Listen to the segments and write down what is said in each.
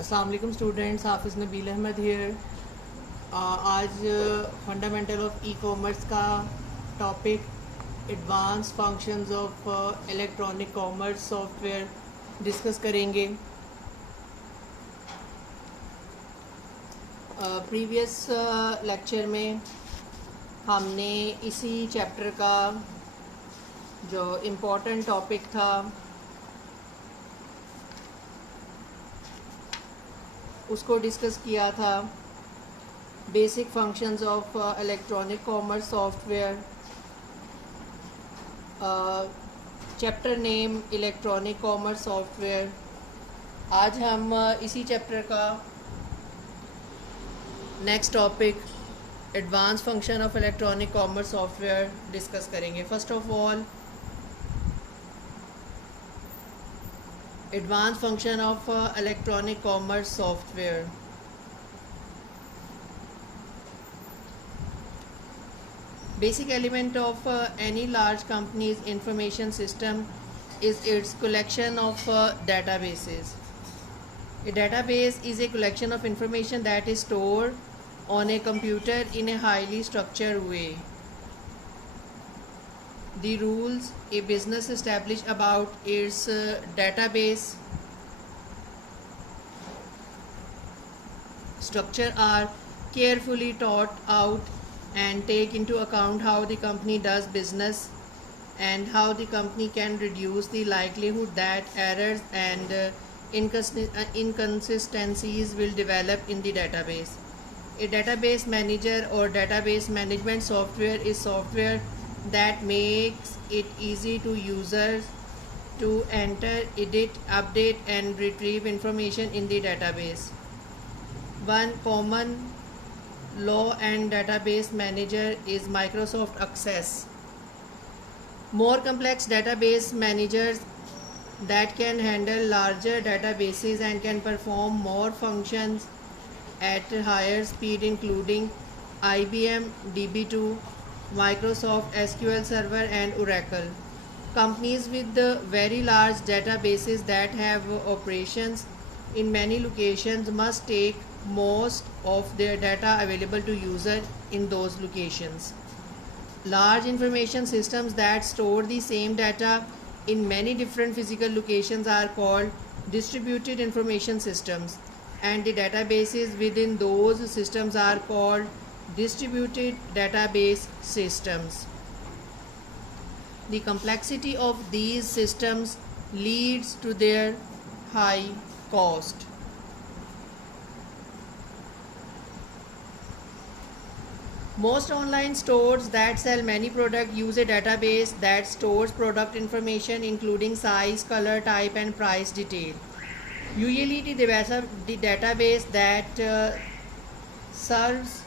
अस्सलाम वालेकुम स्टूडेंट्स, हाफिज़ नबील अहमद हियर। आज फंडामेंटल ऑफ ई कॉमर्स का topic advance functions of electronic commerce software discuss करेंगे। प्रीवियस लेक्चर में हमने इसी चैप्टर का जो इम्पोर्टेंट टॉपिक था उसको डिस्कस किया था, basic functions of electronic commerce software. Chapter name electronic commerce software. आज हम इसी चैप्टर का next topic advance function of electronic commerce software discuss करेंगे। First of all, advanced function of electronic commerce software. Basic element of any large company's information system is its collection of databases. A database is a collection of information that is stored on a computer in a highly structured way. The rules a business establish about its database structure are carefully thought out and take into account how the company does business and how the company can reduce the likelihood that errors and inconsistencies will develop in the database. A database manager or database management software is software that makes it easy to users to enter, edit, update and retrieve information in the database. One common law and database manager is Microsoft Access. More complex database managers that can handle larger databases and can perform more functions at higher speed, including IBM DB2, Microsoft SQL Server and Oracle. Companies with very large databases that have operations in many locations must take most of their data available to users in those locations. Large information systems that store the same data in many different physical locations are called distributed information systems, and the databases within those systems are called distributed database systems. The complexity of these systems leads to their high cost. Most online stores that sell many products use a database that stores product information including size, color, type and price detail. Usually the database that serves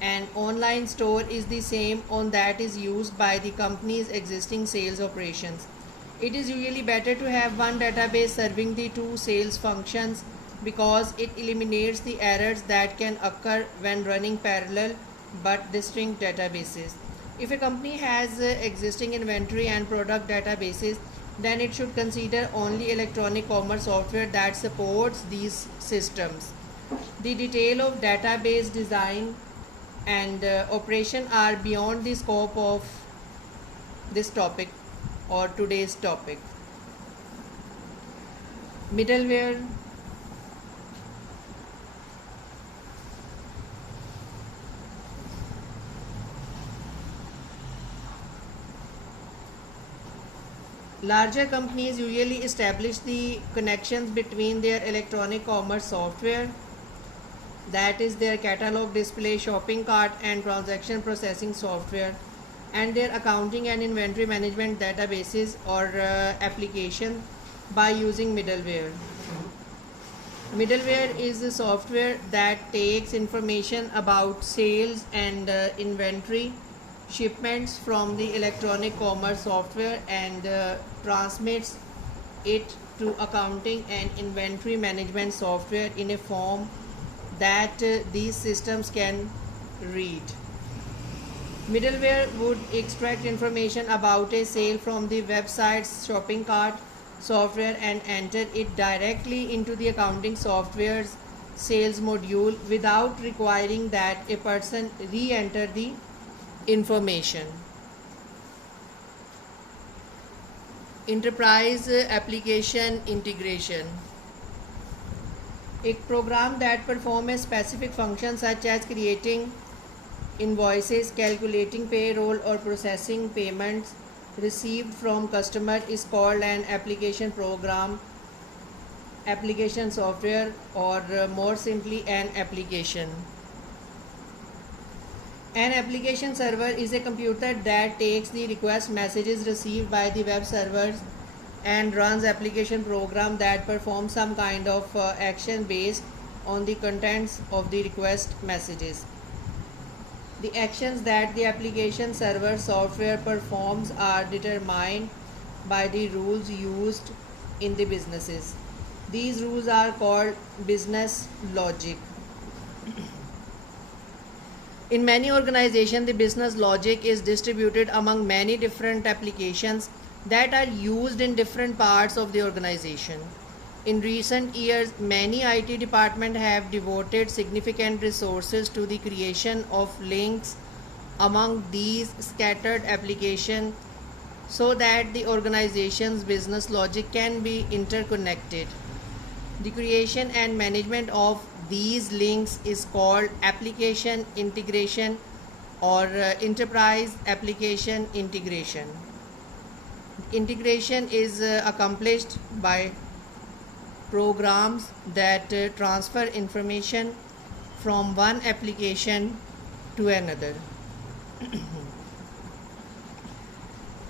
an online store is the same on that is used by the company's existing sales operations. It is usually better to have one database serving the two sales functions because it eliminates the errors that can occur when running parallel but distinct databases. If a company has existing inventory and product databases, then it should consider only electronic commerce software that supports these systems. The detail of database design and operation are beyond the scope of this topic or today's topic. Middleware. Larger companies usually establish the connections between their electronic commerce software, that is their catalog display, shopping cart and transaction processing software, and their accounting and inventory management databases or application by using middleware. Middleware is a software that takes information about sales and inventory shipments from the electronic commerce software and transmits it to accounting and inventory management software in a form that these systems can read. Middleware would extract information about a sale from the website's shopping cart software and enter it directly into the accounting software's sales module without requiring that a person re-enter the information. Enterprise application integration. A program that performs a specific function such as creating invoices, calculating payroll, or processing payments received from customer is called an application program, application software, or more simply an application. An application server is a computer that takes the request messages received by the web servers and runs application program that performs some kind of action based on the contents of the request messages. The actions that the application server software performs are determined by the rules used in the businesses. These rules are called business logic. In many organizations, the business logic is distributed among many different applications that are used in different parts of the organization. In recent years, many IT departments have devoted significant resources to the creation of links among these scattered applications so that the organization's business logic can be interconnected. The creation and management of these links is called application integration or enterprise application integration. Integration is accomplished by programs that transfer information from one application to another.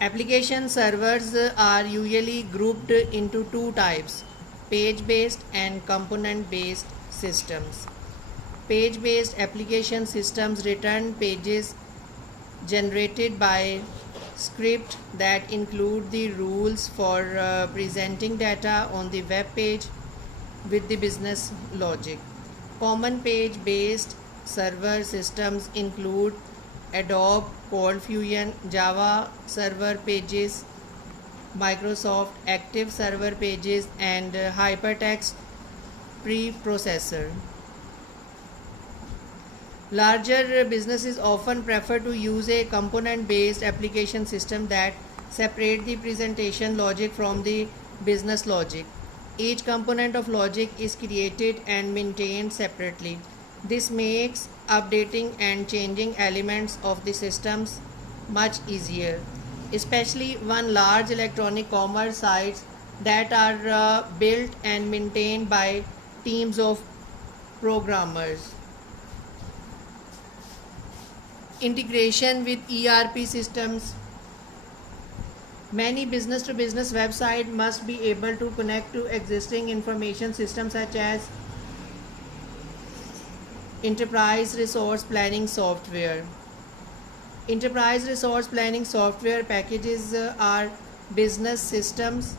Application servers are usually grouped into two types: page-based and component-based systems. Page-based application systems return pages generated by script that include the rules for presenting data on the web page with the business logic. Common page-based server systems include Adobe ColdFusion, Java Server Pages, Microsoft Active Server Pages, and Hypertext Preprocessor. Larger businesses often prefer to use a component-based application system that separate the presentation logic from the business logic. Each component of logic is created and maintained separately. This makes updating and changing elements of the systems much easier, especially when large electronic commerce sites that are built and maintained by teams of programmers. Integration with ERP systems. Many business-to-business websites must be able to connect to existing information systems such as enterprise resource planning software. Enterprise resource planning software packages are business systems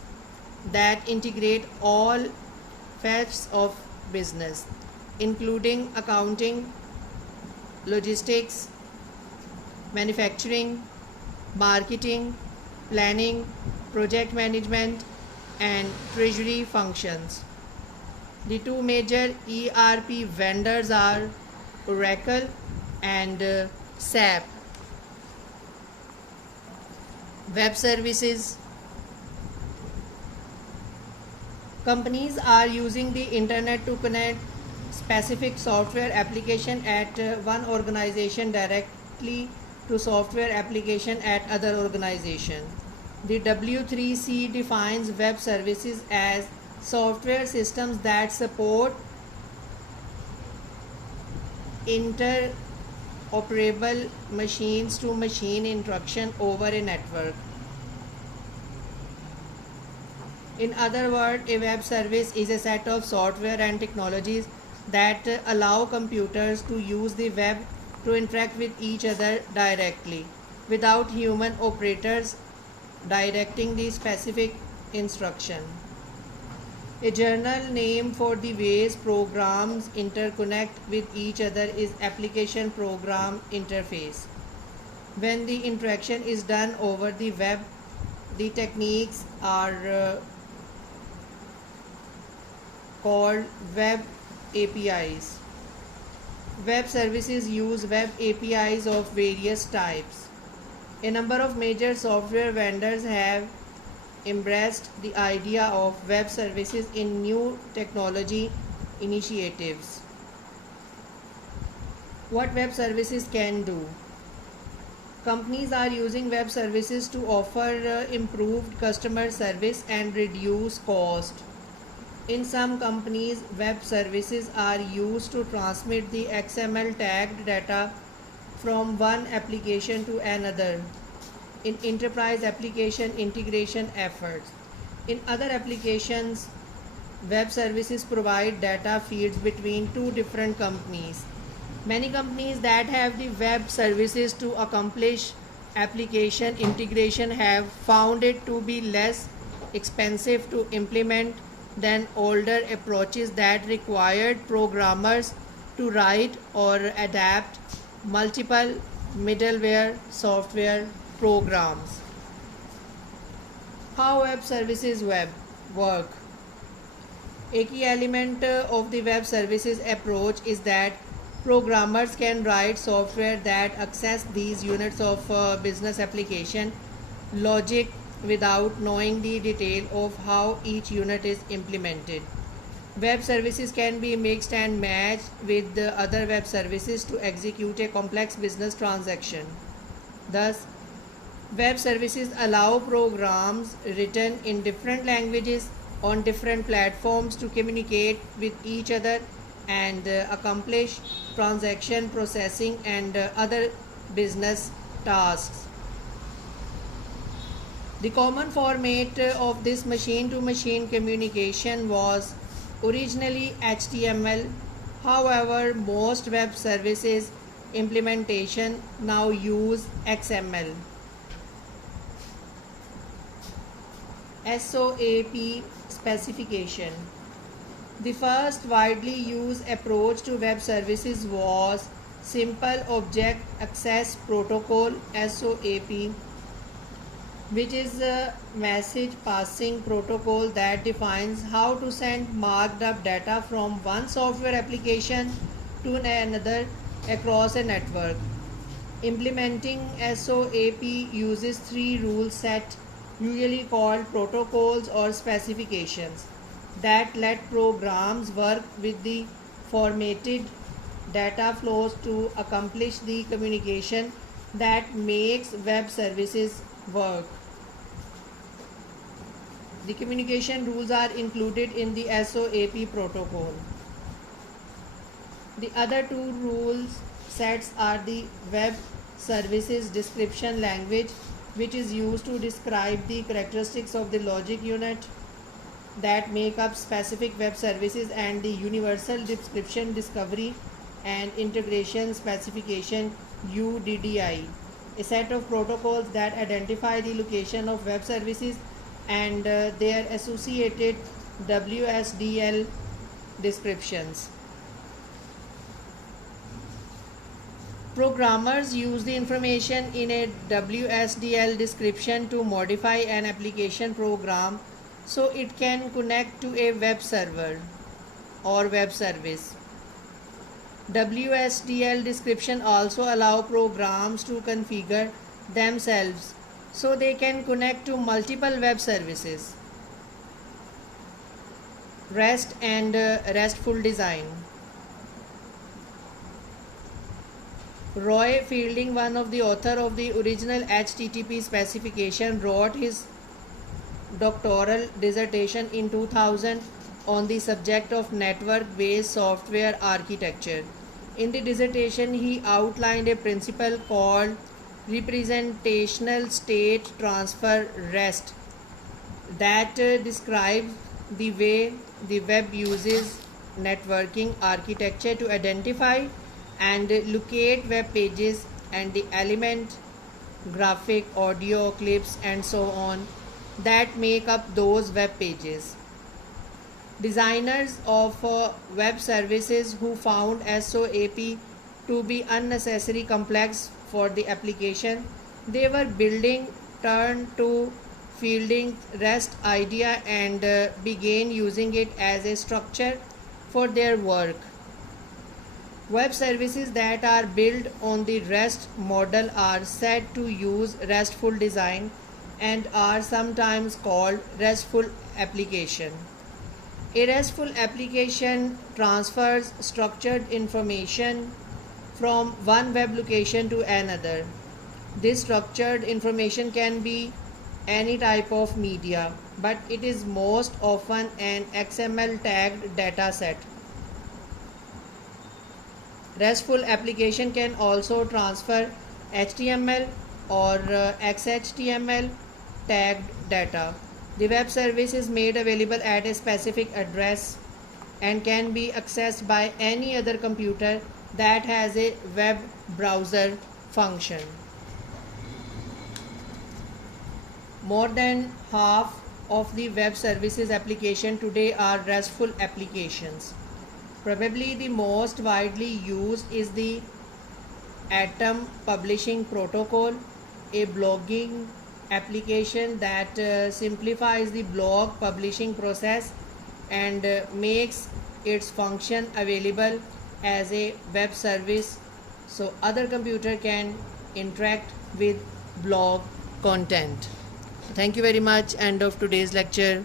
that integrate all facets of business, including accounting, logistics, manufacturing, marketing, planning, project management, and treasury functions. The two major ERP vendors are Oracle and SAP. Web services. Companies are using the internet to connect specific software application at one organization directly to software application at other organization. The W3C defines web services as software systems that support interoperable machine-to-machine interaction over a network. In other words, a web service is a set of software and technologies that allow computers to use the web to interact with each other directly, without human operators directing the specific instruction. A general name for the ways programs interconnect with each other is application program interface. When the interaction is done over the web, the techniques are called web APIs. Web services use web APIs of various types. A number of major software vendors have embraced the idea of web services in new technology initiatives. What web services can do? Companies are using web services to offer improved customer service and reduce cost. In some companies, web services are used to transmit the XML tagged data from one application to another in enterprise application integration efforts. In other applications, web services provide data feeds between two different companies. Many companies that have the web services to accomplish application integration have found it to be less expensive to implement than older approaches that required programmers to write or adapt multiple middleware software programs. How web services work? A key element of the web services approach is that programmers can write software that access these units of business application logic without knowing the detail of how each unit is implemented. Web services can be mixed and matched with the other web services to execute a complex business transaction. Thus, web services allow programs written in different languages on different platforms to communicate with each other and accomplish transaction processing and other business tasks. The common format of this machine-to-machine communication was originally HTML. However, most web services implementation now use XML. SOAP specification. The first widely used approach to web services was Simple Object Access Protocol (SOAP), which is a message passing protocol that defines how to send marked up data from one software application to another across a network. Implementing SOAP uses three rule set, usually called protocols or specifications, that let programs work with the formatted data flows to accomplish the communication that makes web services work. The communication rules are included in the SOAP protocol. The other two rules sets are the web services description language, which is used to describe the characteristics of the logic unit that make up specific web services, and the universal description discovery and integration specification UDDI, a set of protocols that identify the location of web services and their associated WSDL descriptions. Programmers use the information in a WSDL description to modify an application program so it can connect to a web server or web service. WSDL description also allow programs to configure themselves so they can connect to multiple web services. REST and RESTful design. Roy Fielding, one of the author of the original HTTP specification, wrote his doctoral dissertation in 2000 on the subject of network-based software architecture. In the dissertation, he outlined a principle called representational state transfer (REST) that describes the way the web uses networking architecture to identify and locate web pages and the element, graphic, audio, clips, and so on that make up those web pages. Designers of web services who found SOAP to be unnecessarily complex for the application they were building turned to fielding REST idea and began using it as a structure for their work. Web services that are built on the REST model are said to use RESTful design and are sometimes called RESTful application. A RESTful application transfers structured information from one web location to another. This structured information can be any type of media, but it is most often an XML tagged data set. RESTful application can also transfer HTML or XHTML tagged data. The web service is made available at a specific address and can be accessed by any other computer that has a web browser function. More than half of the web services application today are RESTful applications. Probably the most widely used is the Atom Publishing Protocol, a blogging application that simplifies the blog publishing process and makes its function available as a web service so other computer can interact with blog content. Thank you very much. End of today's lecture.